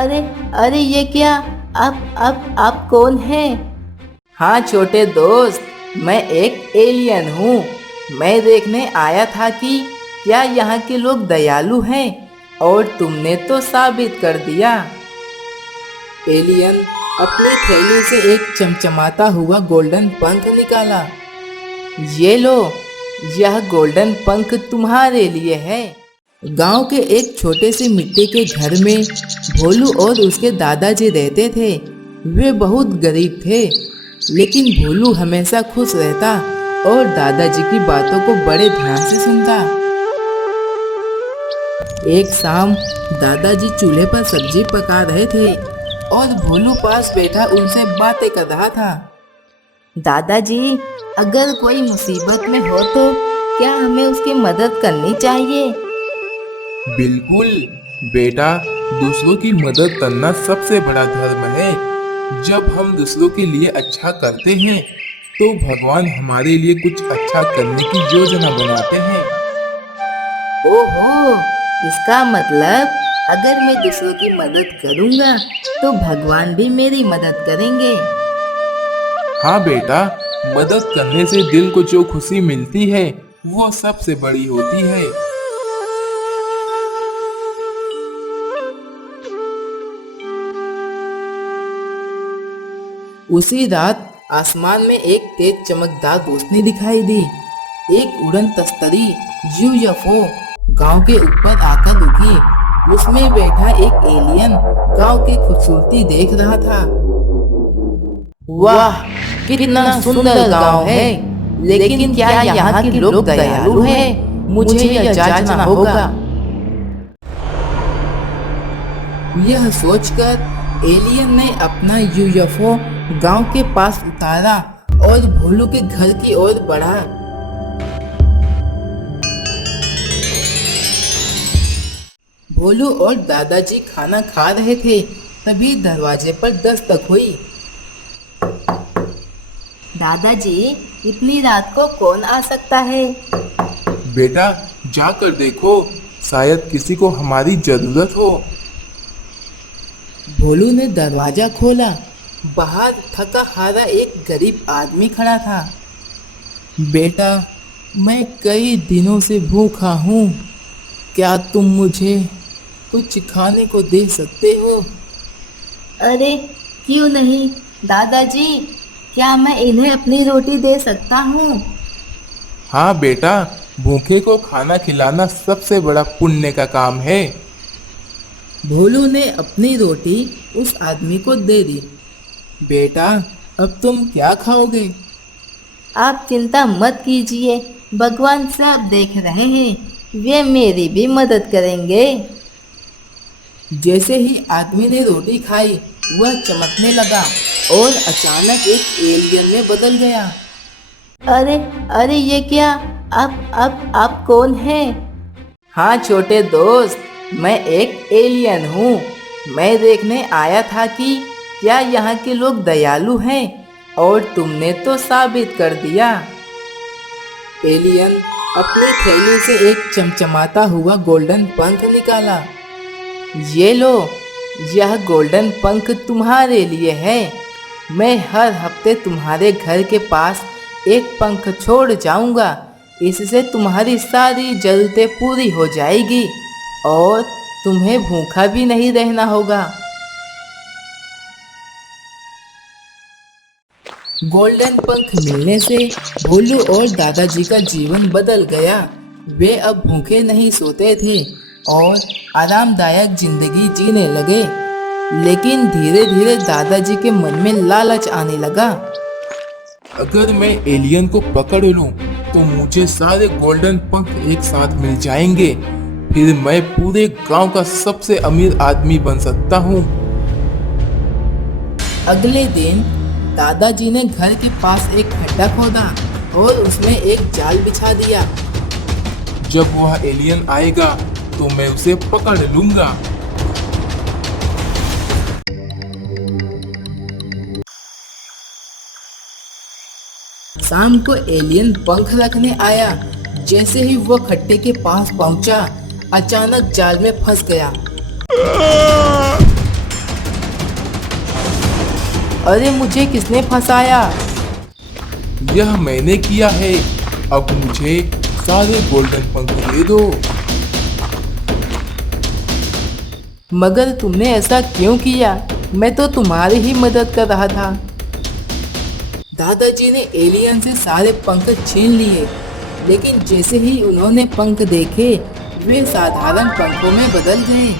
अरे अरे ये क्या? आप कौन हैं? हाँ छोटे दोस्त, मैं एक एलियन हूँ। मैं देखने आया था कि क्या यहाँ के लोग दयालु हैं, और तुमने तो साबित कर दिया। एलियन अपनी थैली से एक चमचमाता हुआ गोल्डन पंख निकाला। ये लो, यह गोल्डन पंख तुम्हारे लिए है। गांव के एक छोटे से मिट्टी के घर में भोलू और उसके दादाजी रहते थे। वे बहुत गरीब थे, लेकिन भोलू हमेशा खुश रहता और दादाजी की बातों को बड़े ध्यान से सुनता। एक शाम दादाजी चूल्हे पर सब्जी पका रहे थे और भोलू पास बैठा उनसे बातें कर रहा था। दादाजी, अगर कोई मुसीबत में हो तो क्या हमें उसकी मदद करनी चाहिए? बिल्कुल बेटा, दूसरों की मदद करना सबसे बड़ा धर्म है। जब हम दूसरों के लिए अच्छा करते हैं तो भगवान हमारे लिए कुछ अच्छा करने की योजना बनाते हैं। ओहो, इसका मतलब अगर मैं दूसरों की मदद करूंगा तो भगवान भी मेरी मदद करेंगे। हाँ बेटा, मदद करने से दिल को जो खुशी मिलती है वो सबसे बड़ी होती है। उसी रात आसमान में एक तेज चमकदार रोशनी दिखाई दी। एक उड़न तस्तरी यूएफओ गांव के ऊपर आकर रुकी। उसमें बैठा एक एलियन गांव की खूबसूरती देख रहा था। वाह, कितना सुंदर गांव है, लेकिन क्या यहाँ के लोग दयालु हैं? मुझे यह जांचना होगा। यह सोचकर एलियन ने अपना यूएफओ गांव के पास उतारा और भोलू के घर की ओर बढ़ा। भोलू और दादाजी खाना खा रहे थे, तभी दरवाजे पर दस्तक हुई। दादाजी, इतनी रात को कौन आ सकता है? बेटा, जाकर देखो, शायद किसी को हमारी जरूरत हो। भोलू ने दरवाजा खोला। बाहर थका हारा एक गरीब आदमी खड़ा था। बेटा, मैं कई दिनों से भूखा हूँ। क्या तुम मुझे कुछ खाने को दे सकते हो? अरे क्यों नहीं दादाजी, क्या मैं इन्हें अपनी रोटी दे सकता हूँ? हाँ बेटा, भूखे को खाना खिलाना सबसे बड़ा पुण्य का काम है। भोलू ने अपनी रोटी उस आदमी को दे दी। बेटा, अब तुम क्या खाओगे? आप चिंता मत कीजिए, भगवान सब देख रहे हैं, वे मेरी भी मदद करेंगे। जैसे ही आदमी ने रोटी खाई, वह चमकने लगा और अचानक एक एलियन में बदल गया। अरे अरे ये क्या? आप कौन हैं? हाँ छोटे दोस्त, मैं एक एलियन हूँ। मैं देखने आया था कि क्या यहाँ के लोग दयालु हैं, और तुमने तो साबित कर दिया। एलियन अपनी थैली से एक चमचमाता हुआ गोल्डन पंख निकाला। ये लो, यह गोल्डन पंख तुम्हारे लिए है। मैं हर हफ्ते तुम्हारे घर के पास एक पंख छोड़ जाऊंगा। इससे तुम्हारी सारी जरूरतें पूरी हो जाएगी और तुम्हें भूखा भी नहीं रहना होगा। गोल्डन पंख मिलने से भोलू और दादाजी का जीवन बदल गया। वे अब भूखे नहीं सोते थे और आरामदायक जिंदगी जीने लगे। लेकिन धीरे धीरे दादाजी के मन में लालच आने लगा। अगर मैं एलियन को पकड़ लूं तो मुझे सारे गोल्डन पंख एक साथ मिल जाएंगे। फिर मैं पूरे गांव का सबसे अमीर आदमी बन सकता हूँ। अगले दिन दादाजी ने घर के पास एक खड्डा खोदा और उसमें एक जाल बिछा दिया। जब वह एलियन आएगा तो मैं उसे पकड़ लूंगा। शाम को एलियन पंख रखने आया। जैसे ही वह खड्डे के पास पहुंचा, अचानक जाल में फंस गया। अरे मुझे किसने फंसाया? यह मैंने किया है। अब मुझे सारे गोल्डन पंख दे दो। मगर तुमने ऐसा क्यों किया? मैं तो तुम्हारी ही मदद कर रहा था। दादाजी ने एलियन से सारे पंख छीन लिए, लेकिन जैसे ही उन्होंने पंख देखे वे साधारण पंखों में बदल गए।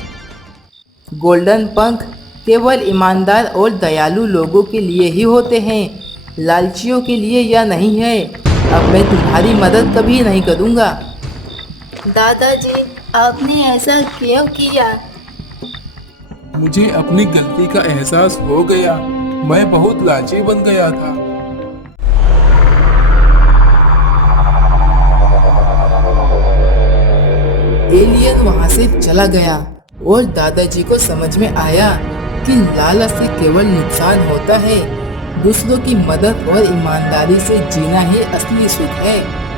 गोल्डन पंख केवल ईमानदार और दयालु लोगों के लिए ही होते हैं, लालचियों के लिए यह नहीं है। अब मैं तुम्हारी मदद कभी नहीं करूँगा। दादाजी, आपने ऐसा क्यों किया? मुझे अपनी गलती का एहसास हो गया। मैं बहुत लालची बन गया था। एलियन वहां से चला गया और दादाजी को समझ में आया कि लालच से केवल नुकसान होता है। दूसरों की मदद और ईमानदारी से जीना ही असली सुख है।